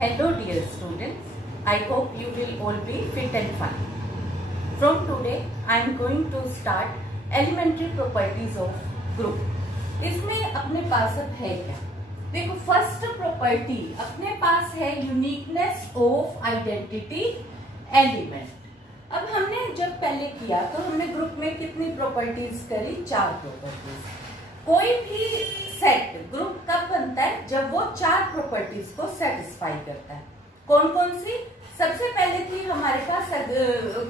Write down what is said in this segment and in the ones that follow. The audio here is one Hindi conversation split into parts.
Hello dear students, I hope you will all be fit and fine. From today I am going to start elementary properties of group. इसमें अपने पास अब है क्या? देखो फर्स्ट प्रॉपर्टी अपने पास है यूनिकनेस ऑफ आइडेंटिटी एलिमेंट. अब हमने जब पहले किया तो हमने ग्रुप में कितनी प्रॉपर्टीज करी? 4 प्रॉपर्टीज. कोई भी सेट ग्रुप कब बनता है? जब वो 4 प्रॉपर्टीज को सेटिस्फाई करता है. कौन कौन सी? सबसे पहले थी हमारे पास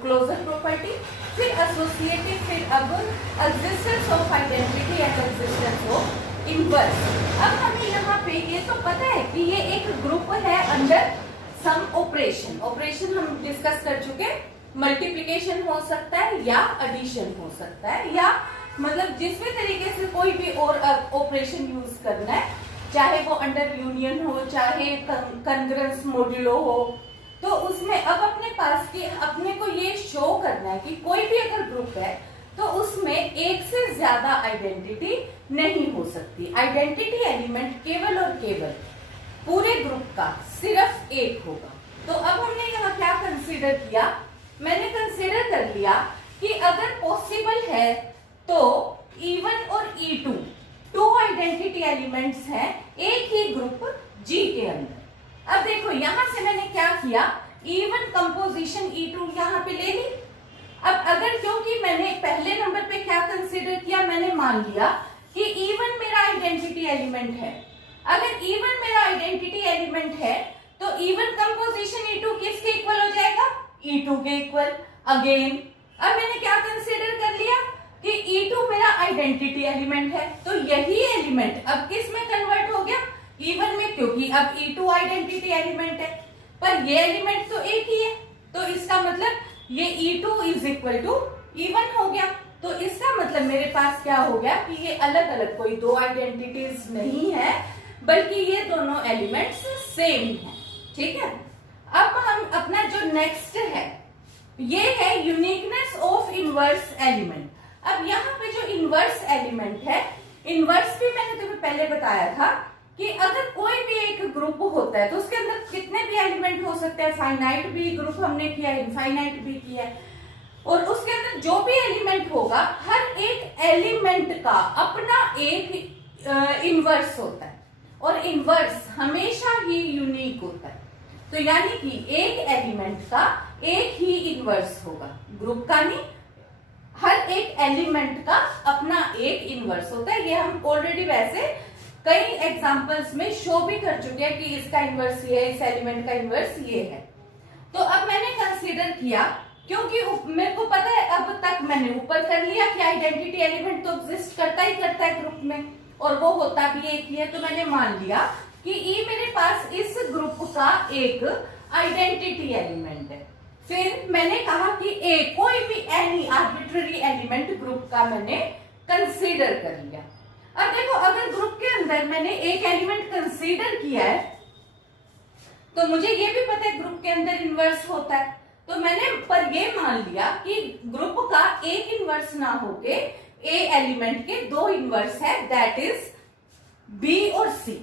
क्लोजर प्रॉपर्टी, फिर एसोसिएटिव, फिर अब existence of identity and existence of inverse. अब हमें यहाँ पे ये तो पता है कि ये एक ग्रुप है अंडर सम ऑपरेशन. ऑपरेशन हम डिस्कस कर चुके. मल्टीप्लिकेशन हो सकता है या एडिशन हो सकता है, या मतलब जिस भी तरीके से कोई भी और ऑपरेशन यूज करना है, चाहे वो अंडर यूनियन हो, चाहे कंग्रेंस मॉड्यूलो हो, तो उसमें अब अपने पास की अपने को ये शो करना है कि कोई भी अगर ग्रुप है तो उसमें एक से ज्यादा आइडेंटिटी नहीं हो सकती. आइडेंटिटी एलिमेंट केवल और केवल पूरे ग्रुप का सिर्फ एक होगा. तो अब हमने यहाँ क्या कंसीडर किया? मैंने कंसीडर कर लिया कि अगर पॉसिबल है तो E1 और E2 टू आइडेंटिटी एलिमेंट्स हैं एक ही ग्रुप G के अंदर. अब देखो यहां से मैंने क्या किया, E1 कंपोजिशन E2 यहां पे ले ली. अब अगर क्योंकि मैंने पहले नंबर पे क्या कंसीडर किया, मैंने मान लिया कि E1 मेरा आइडेंटिटी एलिमेंट है. अगर E1 मेरा आइडेंटिटी एलिमेंट है तो E1 कंपोजिशन E2 किसके इक्वल हो जाएगा? E2 के इक्वल. अगेन अब मैंने क्या कंसीडर कर लिया कि E2 मेरा आइडेंटिटी एलिमेंट है, तो यही एलिमेंट अब किस में कन्वर्ट हो गया? E1 में, क्योंकि अब E2 आइडेंटिटी एलिमेंट है, पर ये एलिमेंट तो एक ही है, तो इसका मतलब ये E2 is equal to E1 हो गया. तो इसका मतलब मेरे पास क्या हो गया कि ये अलग अलग कोई दो आइडेंटिटीज नहीं है, बल्कि ये दोनों एलिमेंट्स सेम है. ठीक है. अब हम अपना जो नेक्स्ट है ये है यूनिकनेस ऑफ इनवर्स एलिमेंट. अब यहाँ पे जो इनवर्स एलिमेंट है, इनवर्स भी मैंने तुम्हें पहले बताया था कि अगर कोई भी एक ग्रुप होता है तो उसके अंदर कितने भी एलिमेंट हो सकते हैं. फाइनाइट भी ग्रुप हमने किया है, इनफाइनाइट भी किया है, और उसके अंदर जो भी एलिमेंट होगा हर एक एलिमेंट का अपना एक इनवर्स होता है, और इनवर्स हमेशा ही यूनिक होता है. तो यानी कि एक एलिमेंट का एक ही इनवर्स होगा, ग्रुप का नहीं. हर एक एलिमेंट का अपना एक इनवर्स होता है. ये हम ऑलरेडी वैसे कई एग्जांपल्स में शो भी कर चुके हैं कि इसका इनवर्स ये है, इस एलिमेंट का इनवर्स ये है. तो अब मैंने कंसीडर किया, क्योंकि मेरे को पता है अब तक मैंने ऊपर कर लिया कि आइडेंटिटी एलिमेंट तो एग्जिस्ट करता ही करता है ग्रुप में, और वो होता भी एक ही है. तो मैंने मान लिया कि E मेरे पास इस ग्रुप का एक आइडेंटिटी एलिमेंट है. फिर मैंने कहा कि A कोई भी एनी आर्बिट्ररी एलिमेंट ग्रुप का मैंने कंसीडर कर लिया. अब देखो अगर ग्रुप के अंदर मैंने एक एलिमेंट कंसीडर किया है तो मुझे ये भी पता है ग्रुप के अंदर इनवर्स होता है. तो मैंने पर ये मान लिया कि ग्रुप का एक इनवर्स ना होके A एलिमेंट के दो इनवर्स है, दैट इज B और C.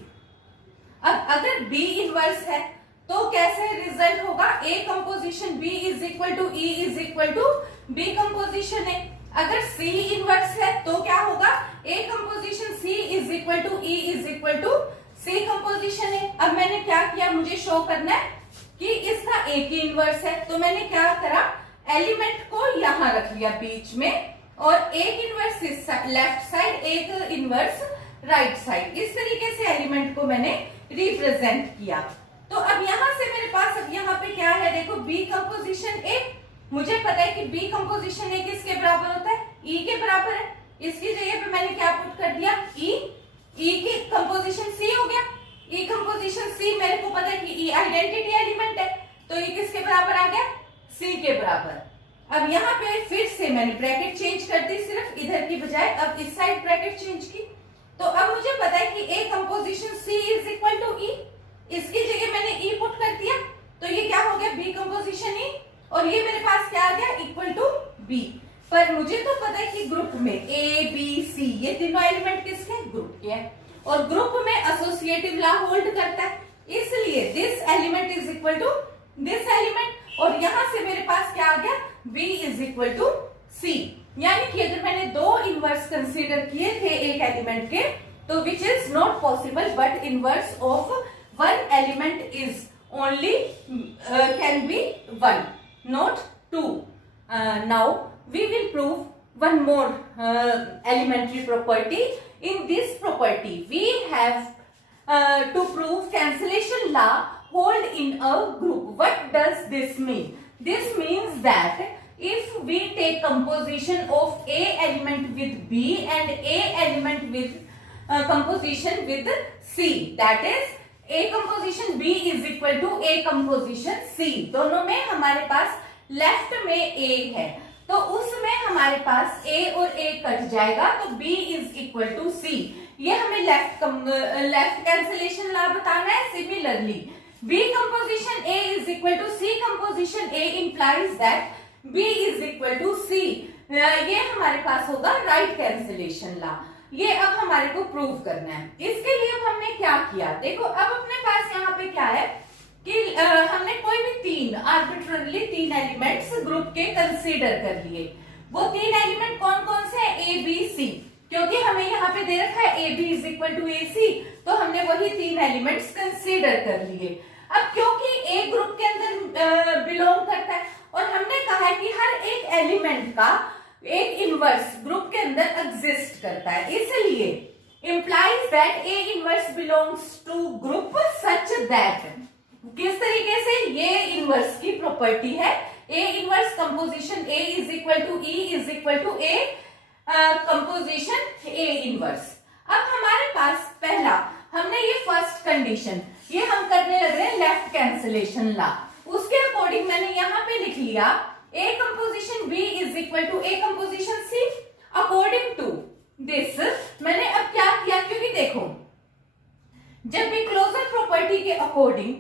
अब अगर B इनवर्स है तो कैसे रिजल्ट होगा? A composition B is equal to E is equal to B composition है. अगर C इनवर्स है तो क्या होगा? A composition C is equal to E is equal to C composition है. अब मैंने क्या किया, मुझे शो करना है कि इसका एक ही इनवर्स है, तो मैंने क्या करा, एलिमेंट को यहां रख लिया बीच में, और एक इनवर्स इस लेफ्ट साइड, एक इनवर्स राइट साइड. इस तरीके से एलिमेंट को मैंने रिप्रेजेंट किया. तो अब यहां से मेरे पास अब यहाँ पे क्या है, देखो B कंपोजिशन A. मुझे पता है कि B कंपोजिशन A किसके बराबर होता है? E के बराबर है. इसकी जगह पे मैंने क्या पुट कर दिया? E. E की कंपोजिशन C हो गया. E कंपोजिशन C, मेरे को पता है कि E आइडेंटिटी एलिमेंट है, तो ये किसके बराबर आ गया? C के बराबर. अब यहाँ पे फिर से मैंने ब्रैकेट चेंज कर दी, सिर्फ इधर की बजाय अब इस साइड ब्रैकेट चेंज की. तो अब मुझे पता है कि A composition C is equal to E. इसकी जगह मैंने E पुट कर दिया, तो ये क्या हो गया? B कंपोजिशन E, और ये मेरे पास क्या आ गया? Equal to B. पर मुझे तो पता है कि ग्रुप में A, B, C ये तीनों एलिमेंट किसके? ग्रुप के हैं, और ग्रुप में एसोसिएटिव लॉ होल्ड करता है. इसलिए this element is equal to this element, और यहां से मेरे पास क्या आ गया, B is equal to C। यानी कि अगर मैंने दो इनवर्स कंसीडर किए थे एक एलिमेंट के, तो which is not possible, but inverse of one element is only can be one, not two. Now we will prove one more elementary property. In this property we have to prove cancellation law hold in a group. What does this mean? This means that if we take composition of A element with B and A element with composition with C, that is A composition B is equal to A composition C, दोनों में हमारे पास लेफ्ट में A है, तो उसमें हमारे पास A और A कट जाएगा, तो B is equal to C। ये हमें लेफ्ट कैंसिलेशन लॉ बताना है। Similarly B composition A is equal to C composition A implies that B is equal to C। ये हमारे पास होगा राइट कैंसिलेशन लॉ। ये अब हमारे को प्रूव करना है। इसके लिए अब हमने क्या किया, देखो अब अपने पास यहाँ पे क्या है कि हमने कोई भी तीन आर्बिट्ररली तीन एलिमेंट्स ग्रुप के कंसीडर कर लिए। वो तीन एलिमेंट कौन कौन से हैं, ए बी सी, क्योंकि हमें यहाँ पे दे रखा है A B is equal to A C, तो हमने वही तीन एलिमेंट्स कंसीडर कर लिए। अब क्योंकि ए ग्रुप के अंदर बिलोंग करता है और हमने कहा है कि हर एक एलिमेंट का एक इनवर्स ग्रुप के अंदर एग्जिस्ट करता है, इसलिए implies that A inverse belongs to group such that, किस तरीके से, ये इनवर्स की प्रॉपर्टी है। A inverse composition A is equal to E is equal to A composition A inverse. अब हमारे पास पहला हमने ये फर्स्ट कंडीशन ये हम करने लग रहे हैं लेफ्ट कैंसिलेशन लॉ, उसके अकॉर्डिंग मैंने यहाँ पे लिख लिया A composition B is equal to A composition C. According to this मैंने अब क्या किया, क्योंकि देखो जब भी क्लोजर प्रॉपर्टी के अकॉर्डिंग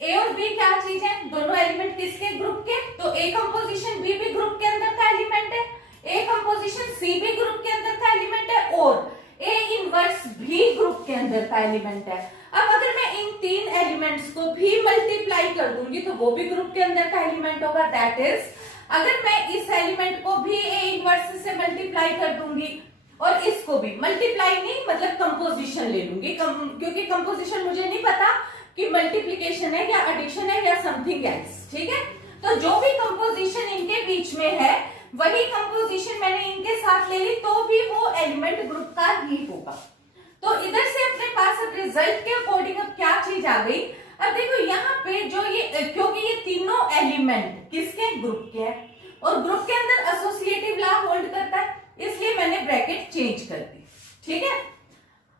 ए और बी क्या चीज है, दोनों एलिमेंट किसके, ग्रुप के, तो ए कंपोजिशन बी भी ग्रुप के अंदर का एलिमेंट है, ए कंपोजिशन सी भी ग्रुप के अंदर का एलिमेंट है, और ए इनवर्स भी ग्रुप के अंदर का एलिमेंट है। अब अगर मैं इन तीन एलिमेंट्स को भी मल्टीप्लाई कर दूंगी तो वो भी ग्रुप के अंदर का एलिमेंट होगा। दैट इज अगर मैं इस एलिमेंट को भी ए इनवर्स से मल्टीप्लाई कर दूंगी और इसको भी मल्टीप्लाई नहीं मतलब कंपोजिशन ले लूंगी, क्योंकि कंपोजिशन मुझे नहीं पता कि मल्टीप्लिकेशन है या एडिशन है या समथिंग एल्स, ठीक है। तो जो भी कंपोजिशन इनके बीच में है वही कंपोजिशन मैंने इनके साथ ले ली, तो भी वो एलिमेंट ग्रुप का ही होगा। तो इधर से अपने पास अब रिजल्ट के अकॉर्डिंग अब क्या चीज आ गई, अब देखो यहाँ पे जो ये, क्योंकि ये तीनों एलिमेंट किसके, ग्रुप के हैं और ग्रुप के अंदर एसोसिएटिव लॉ होल्ड करता है, इसलिए मैंने ब्रैकेट चेंज कर दी, ठीक है।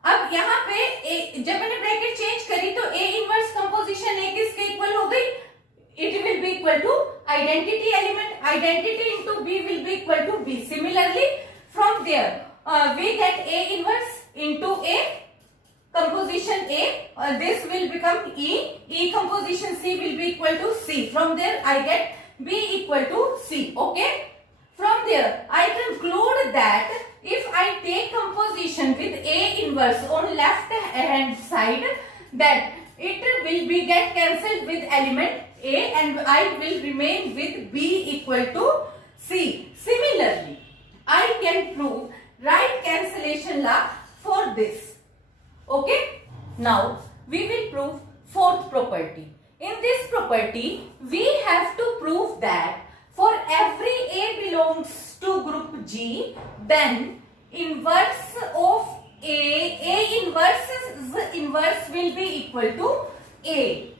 अब यहाँ पे जब मैंने ब्रैकेट चेंज करी तो ए इनवर्स कंपोजिशन ए किसके इक्वल हो गई, it will be equal to identity element, identity into B will be equal to B. Similarly from there we get A inverse into A composition A, this will become E composition C will be equal to C. From there I get B equal to C. Okay. From there I conclude that if I take composition with A inverse on left hand side, that it will be get cancelled with element A and I will remain with B equal to C. Similarly, I can prove right cancellation law for this. Okay, now we will prove fourth property. In this property we have to prove that for every A belongs to group G, then inverse of A inverse will be equal to A.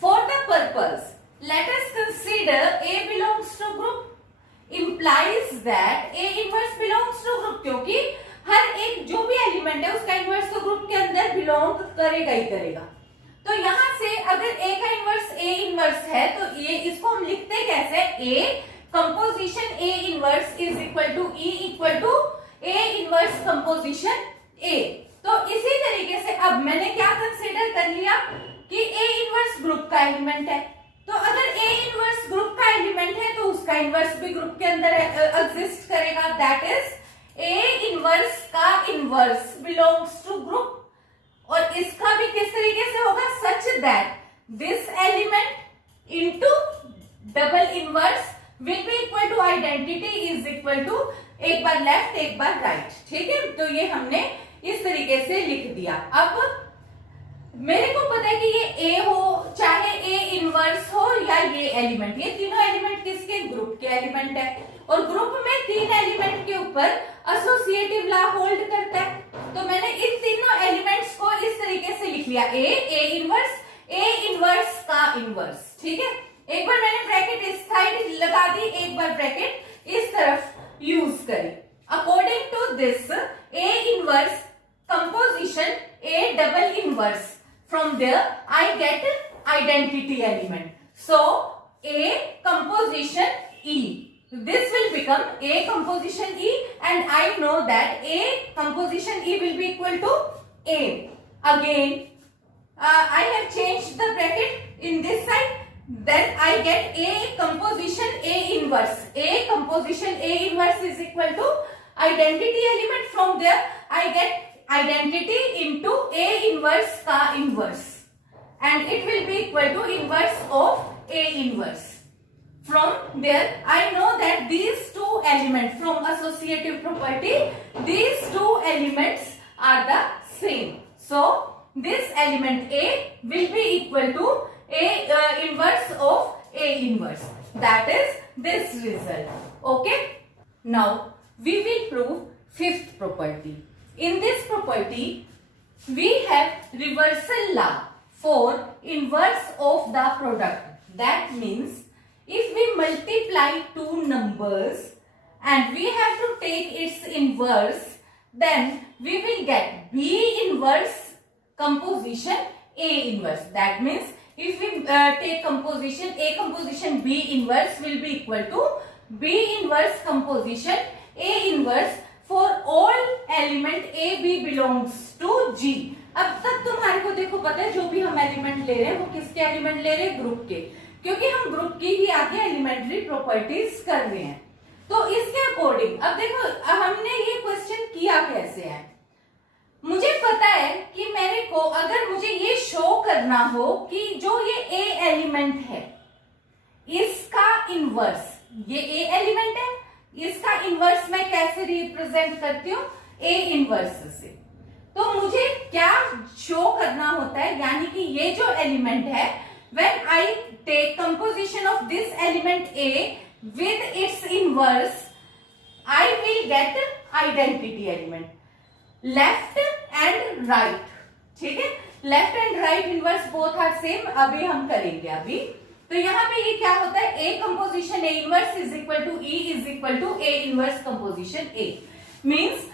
For the purpose, let us consider A belongs to group implies that A inverse belongs to group, क्योंकि हर एक जो भी एलिमेंट है उसका इनवर्स तो ग्रुप के अंदर बिलोंग करेगा ही करेगा। तो यहाँ से अगर ए का इनवर्स ए इनवर्स है तो ये इसको हम लिखते कैसे, A composition A inverse is equal to E equal to A inverse composition A. तो इसी तरीके से अब मैंने क्या कंसीडर कर लिया कि ए इनवर्स ग्रुप का एलिमेंट है, तो अगर ए इनवर्स ग्रुप का एलिमेंट है तो उसका इनवर्स भी ग्रुप के अंदर एग्जिस्ट करेगा। दैट इज A inverse का inverse belongs to group और इसका भी किस तरीके से होगा, such that this element into double inverse will be equal to identity is equal to एक बार लेफ्ट एक बार राइट। ठीक है, तो ये हमने इस तरीके से लिख दिया। अब मेरे को पता है कि ये ए हो चाहे ए इनवर्स हो या ये एलिमेंट, ये तीनों एलिमेंट किसके, ग्रुप के एलिमेंट है और ग्रुप में तीन एलिमेंट के ऊपर एसोसिएटिव लॉ होल्ड करता है। तो मैंने इन तीनों एलिमेंट्स को इस तरीके से लिख लिया, ए इनवर्स का इनवर्स। ठीक है, एक बार मैंने ब्रैकेट इस साइड लगा दी, एक बार ब्रैकेट इस तरफ यूज करी। According to this A inverse composition A double inverse, from there I get identity element. So A composition E, this will become A composition E, and I know that A composition E will be equal to A. Again I have changed the bracket in this side, then I get A composition A inverse. A composition A inverse is equal to identity element. From there I get identity into A inverse का inverse, and it will be equal to inverse of A inverse. From there I know that these two elements, from associative property, these two elements are the same. So this element A will be equal to A inverse of A inverse. That is this result. Okay. Now we will prove fifth property. In this property, we have reversal law for inverse of the product. That means if we multiply two numbers and we have to take its inverse, then we will get B inverse composition A inverse. That means if we take composition A composition B inverse will be equal to B inverse composition A inverse for all element A B belongs to G. अब तक तुम्हारे को देखो पता है जो भी हम एलिमेंट ले रहे हैं वो किसके एलिमेंट ले रहे हैं, ग्रुप के, क्योंकि हम ग्रुप की ही आगे एलिमेंट्री प्रॉपर्टीज कर रहे हैं। तो इसके अकॉर्डिंग अब देखो हमने ये क्वेश्चन किया कैसे है, मुझे पता है कि मेरे को अगर मुझे ये शो करना हो कि जो ये ए एलिमेंट है इसका इनवर्स, ये ए एलिमेंट है, इसका इनवर्स मैं कैसे रिप्रेजेंट करती हूँ, ए इनवर्स से। तो मुझे क्या शो करना होता है, यानी कि ये जो एलिमेंट है when I take composition of this element A with its inverse I will get identity element left and right. ठीक है, left and right inverse both are same, अभी हम करेंगे अभी। तो यहाँ पे ये क्या होता है, A composition A inverse is equal to E is equal to A inverse composition A. Means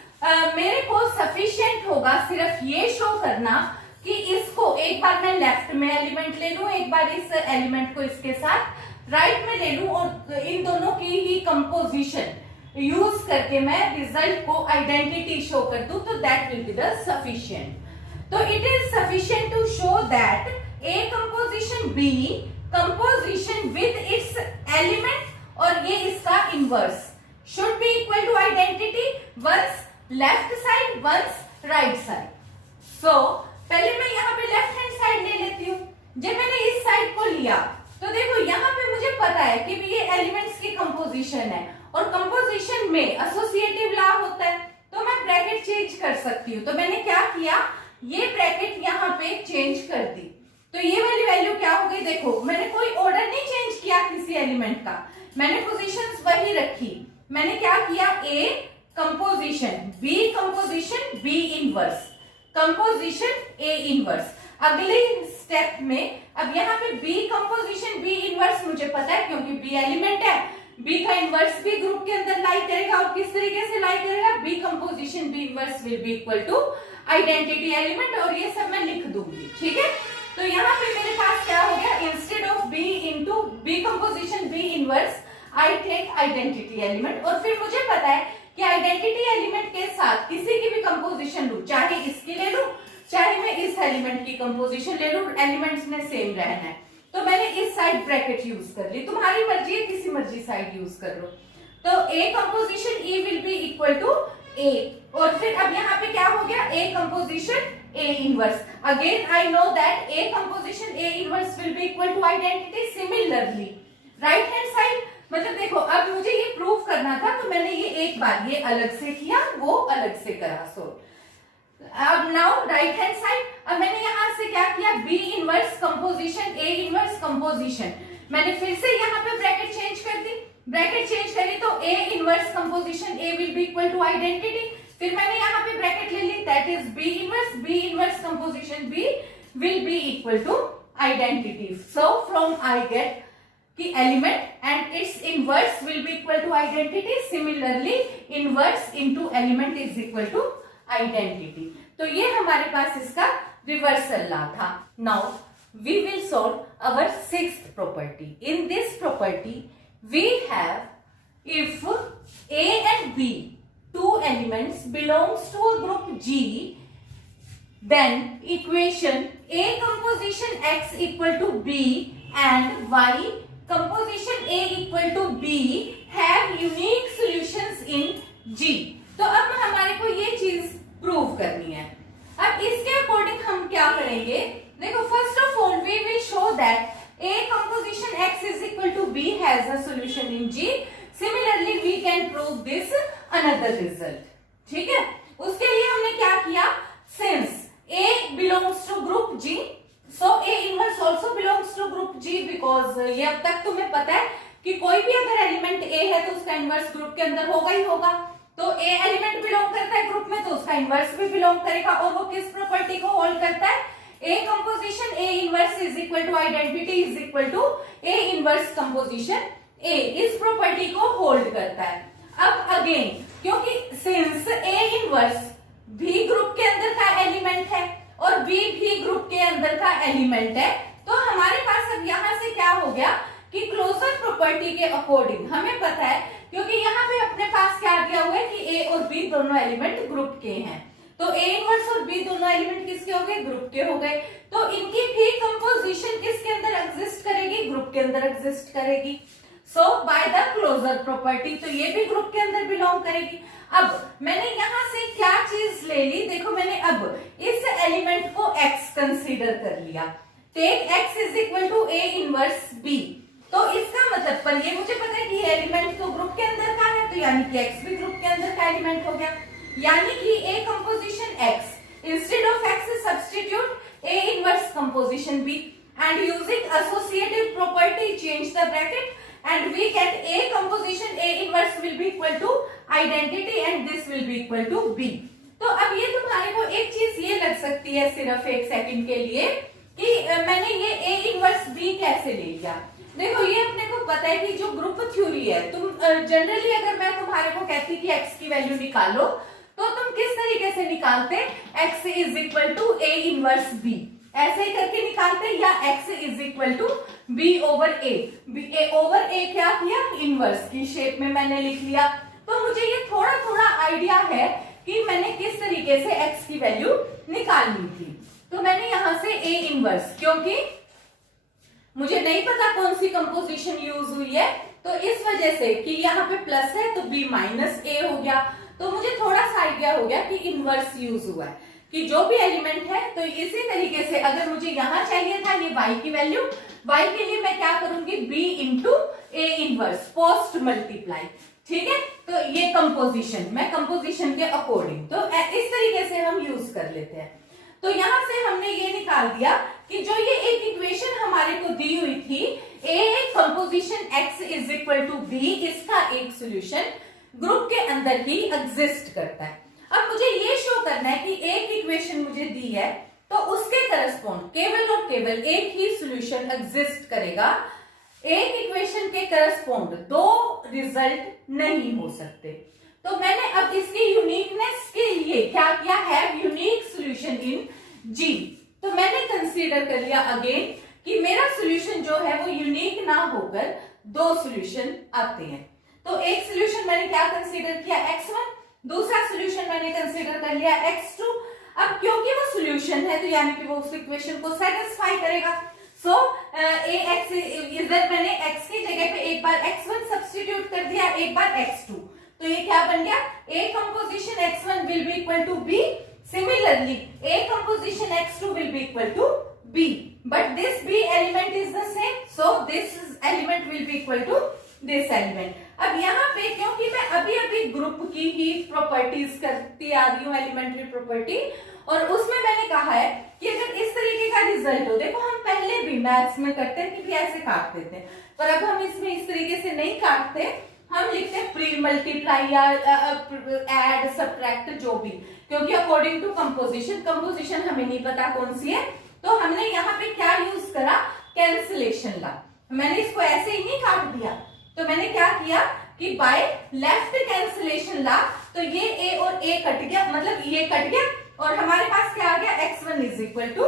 मेरे को सफिशिएंट होगा सिर्फ ये शो करना कि इसको एक बार मैं लेफ्ट में एलिमेंट ले लूं, एक बार इस एलिमेंट को इसके साथ राइट में ले लूं और इन दोनों की ही कंपोजिशन यूज करके मैं रिजल्ट को आइडेंटिटी शो कर दूं, तो that will be the sufficient. तो it is sufficient to show that A composition B composition with its element और ये इसका inverse should be equal to identity once left side once right side. So पहले मैं यहाँ पे लेफ्ट हैंड साइड ले लेती हूँ। जब मैंने इस साइड को लिया तो देखो यहाँ पे मुझे पता है कि ये एलिमेंट्स की कंपोजिशन है और कंपोजिशन में एसोसिएटिव लॉ होता है, तो मैं ब्रैकेट चेंज कर सकती हूँ। तो मैंने क्या किया, ये ब्रैकेट यहाँ पे चेंज कर दी, तो ये वाली वैल्यू क्या हो गई, देखो मैंने कोई ऑर्डर नहीं चेंज किया किसी एलिमेंट का, मैंने पोजीशंस वही रखी। मैंने क्या किया, A composition B composition B inverse composition A inverse. अगले स्टेप में अब यहाँ पे बी कंपोजिशन बी इनवर्स मुझे पता है क्योंकि बी एलिमेंट है, बी का इनवर्स भी ग्रुप के अंदर लाई करेगा और किस तरीके से लाई करेगा, B composition B inverse will be equal to identity element, और ये सब मैं लिख दूंगी। ठीक है, तो यहाँ पे मेरे पास क्या हो गया, instead of B into B composition B inverse I take identity element, और फिर मुझे पता है कि आइडेंटिटी एलिमेंट के साथ किसी की भी कंपोजिशन लूं, चाहे इसकी ले लूं चाहे मैं इस एलिमेंट की कंपोजिशन ले लूं, एलिमेंट्स ने सेम रहना है। तो मैंने इस साइड ब्रैकेट यूज कर ली, तुम्हारी मर्जी है किसी मर्जी साइड यूज कर लो। तो A composition E will be equal to A, और फिर अब यहाँ पे क्या हो गया, A composition A inverse. Again I know that A composition A inverse will be equal to identity. Similarly right hand side, मतलब देखो अब मुझे ये प्रूव करना था तो मैंने ये एक बार ये अलग से किया, वो अलग से करा. सो अब नाउ राइट हैंड साइड, अब मैंने यहां से क्या किया, B inverse composition A inverse composition, मैंने फिर से यहाँ पे ब्रैकेट चेंज कर दी. ब्रैकेट चेंज करी तो A inverse composition A will be equal to identity. फिर मैंने यहाँ पे ब्रैकेट ले ली, that is B inverse composition B will be equal to identity. So from I get कि element and its inverse will be equal to identity. Similarly inverse into element is equal to identity. तो ये हमारे पास इसका रिवर्सल लॉ था. Now we will solve our sixth property. In this property we have if A and B, two elements belongs to a group G, then equation A composition X equal to B and Y composition A equal to B have unique solutions in G. तो अब हमारे को ये चीज प्रूव करनी है. अब इसके अकॉर्डिंग हम क्या करेंगे, देखो first of all we will show that A composition X is equal to B has a solution in G. Similarly we can prove this another result. ठीक है, उसके लिए हमने क्या किया, since A belongs to group G, so A inverse also belongs to group G because ये अब तक तुम्हें पता है कि कोई भी अगर एलिमेंट A है तो उसका इनवर्स ग्रुप के अंदर होगा ही होगा. तो A एलिमेंट बिलोंग करता है ग्रुप में तो उसका इनवर्स भी बिलोंग करेगा. और वो किस प्रॉपर्टी को होल्ड करता है, A composition A inverse is equal to identity is equal to A inverse composition A. इस प्रॉपर्टी को होल्ड करता है. अब अगेन क्योंकि सिंस A inverse भी ग्रुप के अंदर का एलिमेंट है और B भी ग्रुप के अंदर का एलिमेंट है, तो हमारे पास अब यहाँ से क्या हो गया कि क्लोजर प्रॉपर्टी के अकॉर्डिंग हमें पता है, क्योंकि यहाँ पे अपने पास क्या दिया हुआ है कि A और B दोनों एलिमेंट ग्रुप के हैं, तो A इनवर्स और B दोनों एलिमेंट किसके हो गए, ग्रुप के हो गए. तो इनकी भी कंपोजिशन किसके अंदर एग्जिस्ट करेगी, ग्रुप के अंदर एग्जिस्ट करेगी. सो बाय द क्लोजर प्रॉपर्टी तो ये भी ग्रुप के अंदर बिलोंग करेगी. अब मैंने यहां से क्या चीज ले ली, देखो मैंने अब इस एलिमेंट को X कंसीडर कर लिया. Take X is equal to A inverse B. तो इसका मतलब पर ये मुझे पता है कि ये एलिमेंट तो ग्रुप के अंदर का है, तो यानी कि X भी ग्रुप के अंदर का एलिमेंट हो गया. यानी कि A composition X instead of X substitute A inverse composition B and using associative property change the bracket and we get A composition A inverse will be equal to identity and this will be equal to B. तो अब ये तुम्हारे को एक चीज ये लग सकती है सिर्फ एक सेकंड के लिए कि मैंने ये A inverse B कैसे ले लिया. देखो ये अपने को पता है कि जो ग्रुप थ्योरी है, तुम जनरली अगर मैं तुम्हारे को कहती कि X की वैल्यू निकालो तो तुम किस तरीके से निकालते, X is equal to A inverse B ऐसे ही करके निकालते, या X is equal to B over A. A over A क्या किया, इनवर्स की शेप में मैंने लिख लिया. तो मुझे ये थोड़ा थोड़ा आइडिया है कि मैंने किस तरीके से X की वैल्यू निकालनी थी. तो मैंने यहां से A इनवर्स, क्योंकि मुझे नहीं पता कौन सी कंपोजिशन यूज हुई है, तो इस वजह से कि यहाँ पे प्लस है तो B माइनस A हो गया. तो मुझे थोड़ा सा आइडिया हो गया कि इनवर्स यूज हुआ है कि जो भी एलिमेंट है, तो इसी तरीके से अगर मुझे यहाँ चाहिए था ये y की वैल्यू, y के लिए मैं क्या करूंगी, b into A inverse post multiply. ठीक है, तो ये कंपोजिशन, मैं कंपोजिशन के अकॉर्डिंग तो इस तरीके से हम यूज कर लेते हैं. तो यहां से हमने ये निकाल दिया कि जो ये एक इक्वेशन हमारे को दी हुई थी A composition X is equal to B, इसका एक सोल्यूशन ग्रुप के अंदर ही एग्जिस्ट करता है. अब मुझे ये शो करना है कि एक इक्वेशन मुझे दी है तो उसके करस्पॉन्ड केवल और केवल एक ही सॉल्यूशन एग्जिस्ट करेगा. एक इक्वेशन के करस्पॉन्ड दो रिजल्ट नहीं हो सकते. तो मैंने अब इसकी यूनिकनेस के लिए क्या किया, have unique solution in G. तो मैंने कंसीडर कर लिया अगेन कि मेरा सॉल्यूशन जो है वो यूनिक ना होकर दो सॉल्यूशन आते हैं. तो एक सॉल्यूशन मैंने क्या कंसीडर किया, x1, दूसरा सॉल्यूशन मैंने कंसीडर कर लिया x2. अब क्योंकि वो सॉल्यूशन है तो यानी कि वो उस इक्वेशन को सेटिस्फाई करेगा. सो ax इधर मैंने x की जगह पे एक बार x1 सब्स्टिट्यूट कर दिया, एक बार x2. तो ये क्या बन गया, A composition x1 will be equal to B. Similarly, A composition X2 will be equal to B, but this B element is the same, so this element will be equal to this element. अब यहाँ पे क्योंकि मैं अभी ग्रुप की ही प्रॉपर्टीज करती आ रही हूँ, एलिमेंट्री प्रॉपर्टी, और उसमें मैंने कहा है कि अगर इस तरीके का रिजल्ट हो, देखो हम पहले भी मैथ्स में करते हैं कि भी ऐसे काट देते हैं, पर अब हम इसमें इस तरीके से नहीं काटते, हम लिखते हैं प्री मल्टीप्लाई या ऐड सब्ट्रैक्ट जो भी, क्योंकि अकॉर्डिंग टू कंपोजिशन हमें नहीं पता कौन सी है, तो हमने यहाँ पे क्या यूज करा, कैंसिलेशन ला। मैंने इसको ऐसे ही नहीं काट दिया, तो मैंने क्या किया कि बाय लेफ्ट कैंसिलेशन ला, तो ये ए और ए कट गया, मतलब ये कट गया और हमारे पास क्या आ गया, x1 is equal to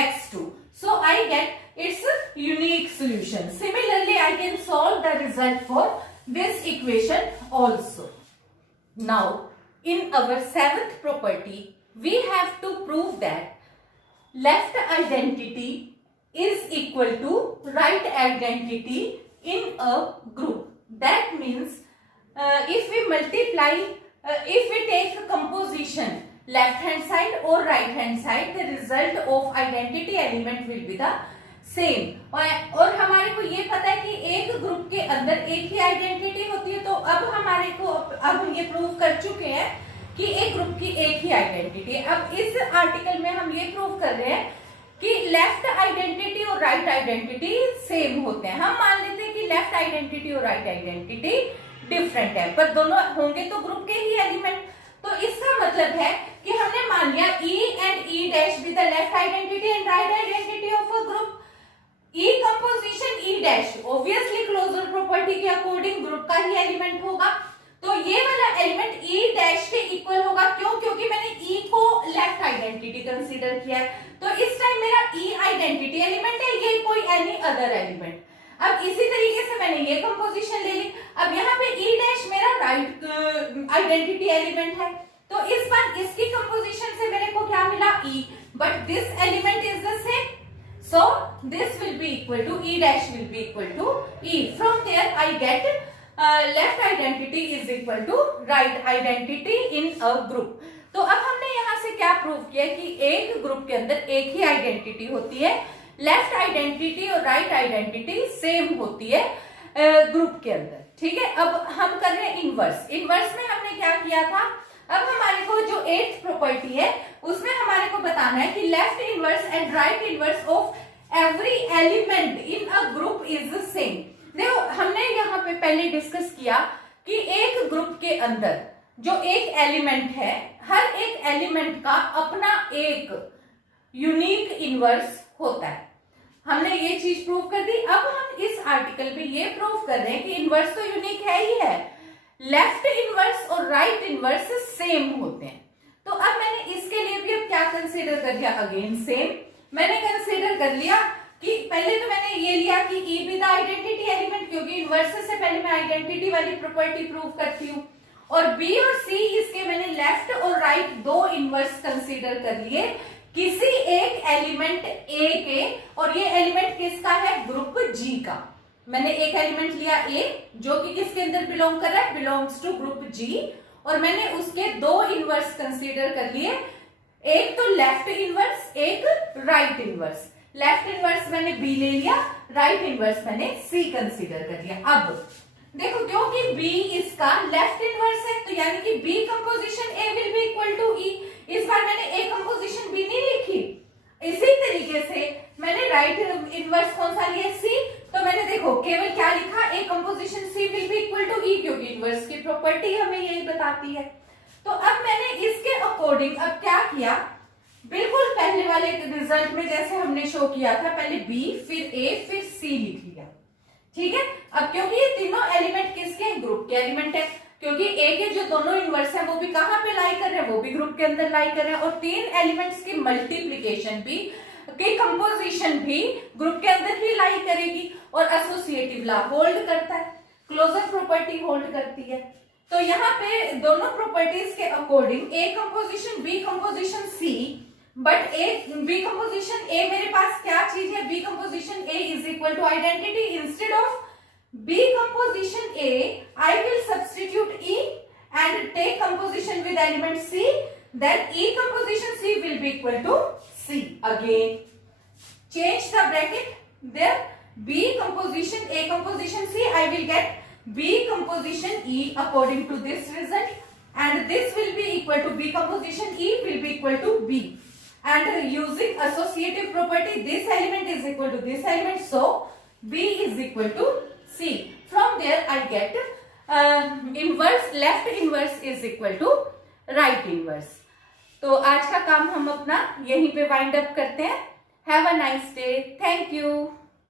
x2. So I get its unique solution. Similarly, I can solve the result for this equation also. Now, in our seventh property, we have to prove that left identity is equal to right identity in a group. That means if we multiply, if we take a composition left hand side or right hand side, the result of identity element will be the same. और हमारे को ये पता है कि एक ग्रुप के अंदर एक ही आइडेंटिटी होती है, तो अब हमारे को अब हम ये प्रूव कर चुके हैं कि एक ग्रुप की एक ही आइडेंटिटी है। अब इस आर्टिकल में हम ये प्रूव कर रहे हैं कि लेफ्ट आइडेंटिटी और राइट आइडेंटिटी सेम होते हैं। हम मान लेते हैं कि लेफ्ट आइडेंटिटी और राइट आइडेंटिटी डिफरेंट है, पर दोनों होंगे तो ग्रुप के ही एलिमेंट। तो इसका मतलब है कि हमने मान लिया E and E dash be the left identity and right identity of a group. E composition E dash obviously closure property के अकॉर्डिंग ग्रुप का ही एलिमेंट होगा, तो ये वाला एलिमेंट E dash के इक्वल होगा। क्यों? क्योंकि मैंने E को लेफ्ट आइडेंटिटी कंसीडर किया है, तो इस टाइम मेरा E आइडेंटिटी एलिमेंट है, ये कोई एनी अदर एलिमेंट। अब इसी तरीके से मैंने ये कंपोजिशन ले ली, अब यहाँ पे E dash मेरा राइट आइडेंटिटी एलिमेंट है, तो इस बार इसकी कंपोजिशन से मेरे को क्या मिला, E, but this element is the same, so this will be equal to E dash will be equal to E. From there I get left identity is equal to right identity in a group. तो अब हमने यहाँ से क्या प्रूव किया कि एक ग्रुप के अंदर एक ही आइडेंटिटी होती है, लेफ्ट आइडेंटिटी और राइट आइडेंटिटी सेम होती है ग्रुप के अंदर। ठीक है, अब हम कर रहे हैं इनवर्स। इनवर्स में हमने क्या किया था, अब हमारे को जो 8th प्रॉपर्टी है उसमें हमारे को बताना है कि left inverse and right inverse of every element in a group is the same. देखो हमने यहाँ पे पहले डिस्कस किया कि एक ग्रुप के अंदर जो एक एलिमेंट है, हर एक एलिमेंट का अपना एक यूनिक इनवर्स होता है। हमने ये चीज प्रूव कर दी। अब हम इस आर्टिकल में ये प्रूव कर रहे हैं कि इनवर्स तो यूनिक है ही है, लेफ्ट इनवर्स और राइट इनवर्स सेम होते हैं। तो अब मैंने इसके लिए भी अब क्या कंसीडर कर लिया, अगेन सेम मैंने कंसीडर कर लिया कि पहले तो मैंने ये लिया कि E भी द आइडेंटिटी एलिमेंट, क्योंकि इनवर्स से पहले मैं आइडेंटिटी वाली प्रॉपर्टी प्रूव करती हूँ, और B और C इसके मैंने लेफ्ट और राइट दो इनवर्स कंसीडर कर लिए किसी एक एलिमेंट A के, और ये एलिमेंट किसका है, ग्रुप G का। मैंने एक एलिमेंट लिया A जो कि किसके अंदर बिलोंग कर रहा है, बिलोंग्स टू ग्रुप G, और मैंने उसके दो इनवर्स कंसीडर कर लिए, एक तो लेफ्ट इनवर्स, एक राइट इनवर्स। लेफ्ट इनवर्स मैंने B ले लिया, राइट इनवर्स मैंने C कंसीडर कर लिया। अब देखो क्योंकि B इसका लेफ्ट इनवर्स है, तो यानी कि B composition A will be equal to E। इस बार मैंने A कंपोजिशन B नहीं लिखी, इसी तरीके से मैंने राइट इनवर्स कौन सा लिया, C, तो मैंने देखो केवल क्या लिखा, A composition C will be equal to E, क्योंकि इनवर्स की प्रॉपर्टी हमें यही बताती है। तो अब मैंने इसके अकॉर्डिंग अब क्या किया, बिल्कुल पहले वाले रिजल्ट में जैसे हमने शो किया था, पहले B फिर A फिर C लिख लिया। ठीक है, अब क्योंकि ये तीनों एलिमेंट किसके, ग्रुप के एलिमेंट है, क्योंकि A के जो दोनों इनवर्स है वो भी कहां पे लाई कर रहे हैं, वो भी ग्रुप के अंदर लाई कर रहे हैं, और तीन एलिमेंट्स की मल्टीप्लीकेशन भी की कंपोजिशन भी ग्रुप के अंदर ही लाई करेगी, और एसोसिएटिव लॉ होल्ड करता है, क्लोजर प्रॉपर्टी होल्ड करती है। तो यहाँ पे दोनों प्रॉपर्टीज के according A composition B composition C, but B composition A मेरे पास क्या चीज है, B composition A is equal to identity. Instead of B composition A, I will substitute E and take composition with element C. then E composition C will be equal to C. Again, change the bracket. There B composition A composition C, I will get B composition E according to this result, and this will be equal to B composition E will be equal to B. And using associative property, this element is equal to this element, so B is equal to C. From there I get inverse, left inverse is equal to right inverse. तो आज का काम हम अपना यहीं पे वाइंड अप करते हैं. Have a nice day. Thank you.